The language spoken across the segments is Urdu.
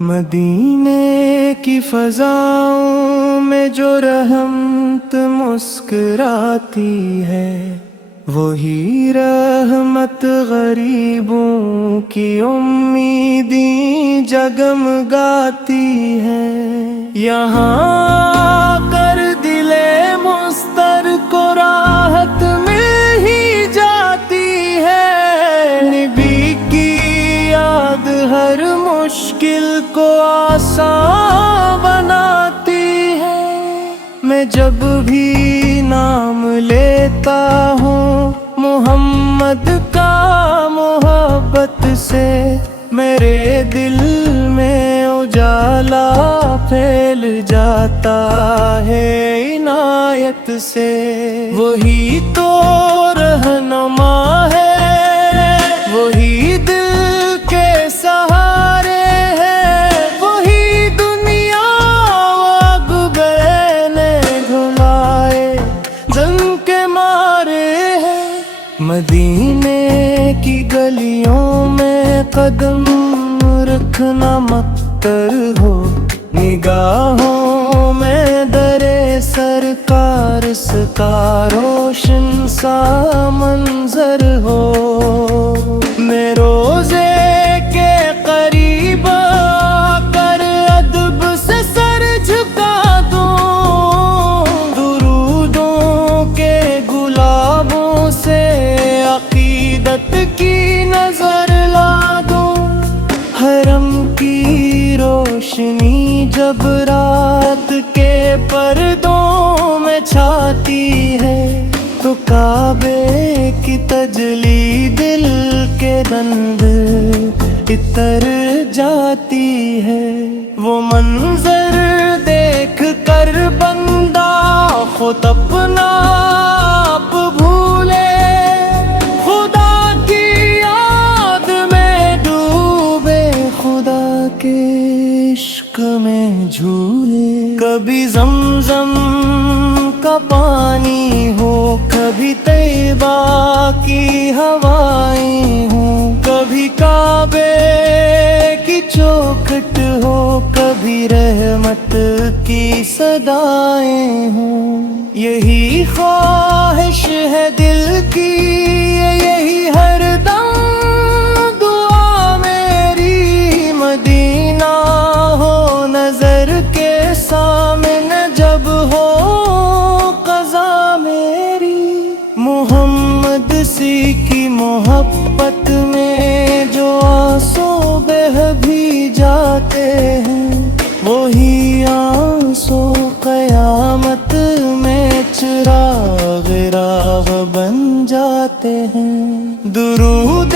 مدینے کی فضاؤں میں جو رحمت مسکراتی ہے، وہی رحمت غریبوں کی امیدیں جگمگاتی ہے۔ یہاں کر دل مضطر کو راحت مل ہی جاتی ہے، نبی کی یاد ہر مشکل کو آسان بناتی ہے۔ میں جب بھی نام لیتا ہوں محمد کا محبت سے، میرے دل میں اجالا پھیل جاتا ہے عنایت سے۔ وہی تو رہنما ہے، وہی دل کے سہارے ہے، وہی دنیا وگ بینے گھلائے جن کے مارے ہے۔ مدینے کی گلیوں میں قدم رکھنا مختر ہو، نگاہوں میں درِ سرکار کا روشن سا منظر ہو۔ میں روزے کے قریب آ کر ادب سے سر جھکا دوں، درودوں کے گلابوں سے عقیدت کی نظر لا دوں۔ حرم کی روشنی جب رات کے پردوں میں چھاتی ہے، تو کعبے کی تجلی دل کے اندر اتر جاتی ہے۔ وہ منظر دیکھ کر بندہ خود اپنا آپ بھولے، خدا کی یاد میں ڈوبے، خدا کے عشق میں جھولے۔ کبھی زمزم کا پانی ہو، کبھی طیبہ کی ہوائیں ہوں، کبھی کعبے کی چوکھٹ ہو، کبھی رحمت کی صدائیں ہوں۔ یہی خواہش ہے دل کی، یہی ہر دم دعا میری، مدینہ ہو نظر کے سامنے جب ہو قضا میری۔ محمد سی کی محبت میں جو آنسو بہہ بھی جاتے ہیں، وہی آنسو قیامت میں چراغ راہ بن جاتے ہیں۔ درود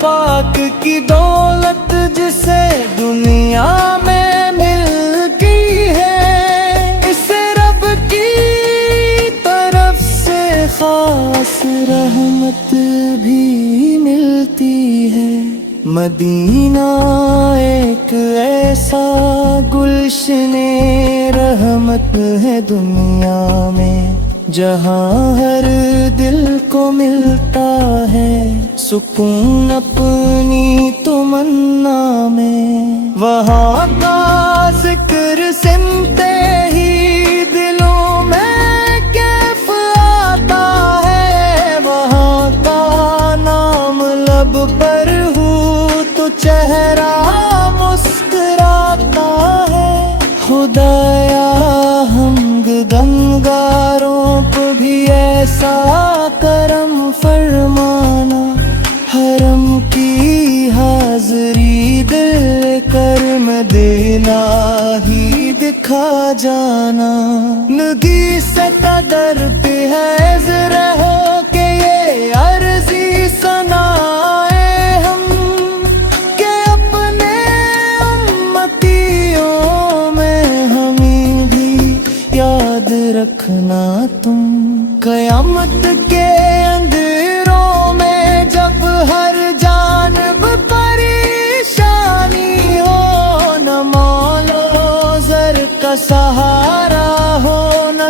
پاک کی دولت جسے دنیا میں مل گئی ہے، اسے رب کی طرف سے خاص رحمت بھی ملتی ہے۔ مدینہ ایک ایسا گلشن رحمت ہے دنیا میں، جہاں ہر دل کو ملتا ہے سکون اپنی تمنا میں۔ وہاں کا ذکر سنتے ہی دلوں میں کیف آتا ہے، وہاں کا نام لب پر ہو تو چہرہ مسکراتا ہے۔ خدایا ہم گنگاروں کو بھی ایسا کرم فرمانا، حرم کی حاضری دل کر مدینہ ہی دکھا جانا۔ ندی سے قدر پہ حیض رہو کہ یہ عرضی سنائے ہم، کہ اپنے امتیوں میں ہمیں بھی یاد رکھنا تم۔ قیامت کے اندھیروں میں جب ہر جانب پریشانی ہو، نہ مال و زر کا سہارا ہو، نہ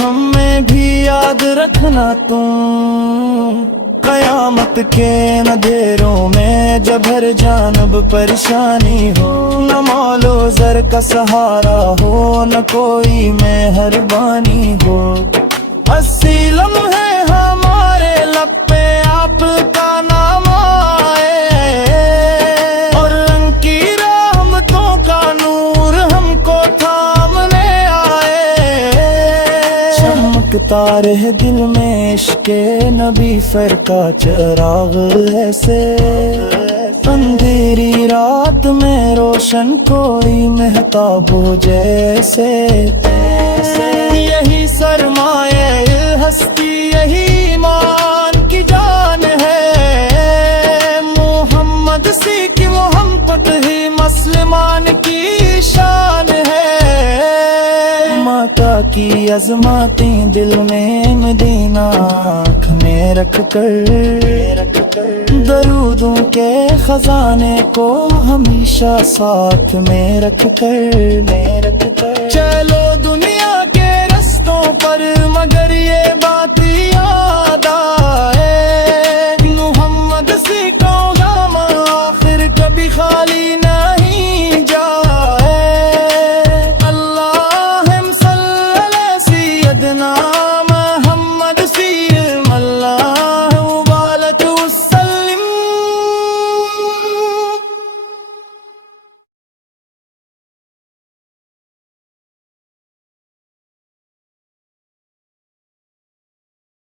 ہمیں بھی یاد رکھنا تم، قیامت کے اندھیروں میں جب ہر جانب پریشانی ہو، نہ مال و زر کا سہارا ہو، نہ کوئی مہربانی ہو، 80 لمحے ہمارے لب پہ آپ کا نام آئے، اور ان کی رحمتوں کا نور ہم کو تھامنے آئے، چمکتا رہے دل میں عشق نبی فر کا چراغ ایسے، اندھیری رات میں روشن کوئی مہتاب ہو جیسے، یہی سرمایہ ہستی یہی ایمان کی جان ہے، محمد سیکھ محمد ہی مسلمان کی شان ہے، مکہ کی عظمتیں دل میں مدینہ آنکھ میں رکھ کر، درودوں کے خزانے کو ہمیشہ ساتھ میں رکھ کر، چلو دنیا کے رستوں پر مگر یہ بات یاد آئے، محمد سیکھوں گا آخر کبھی خالی نہیں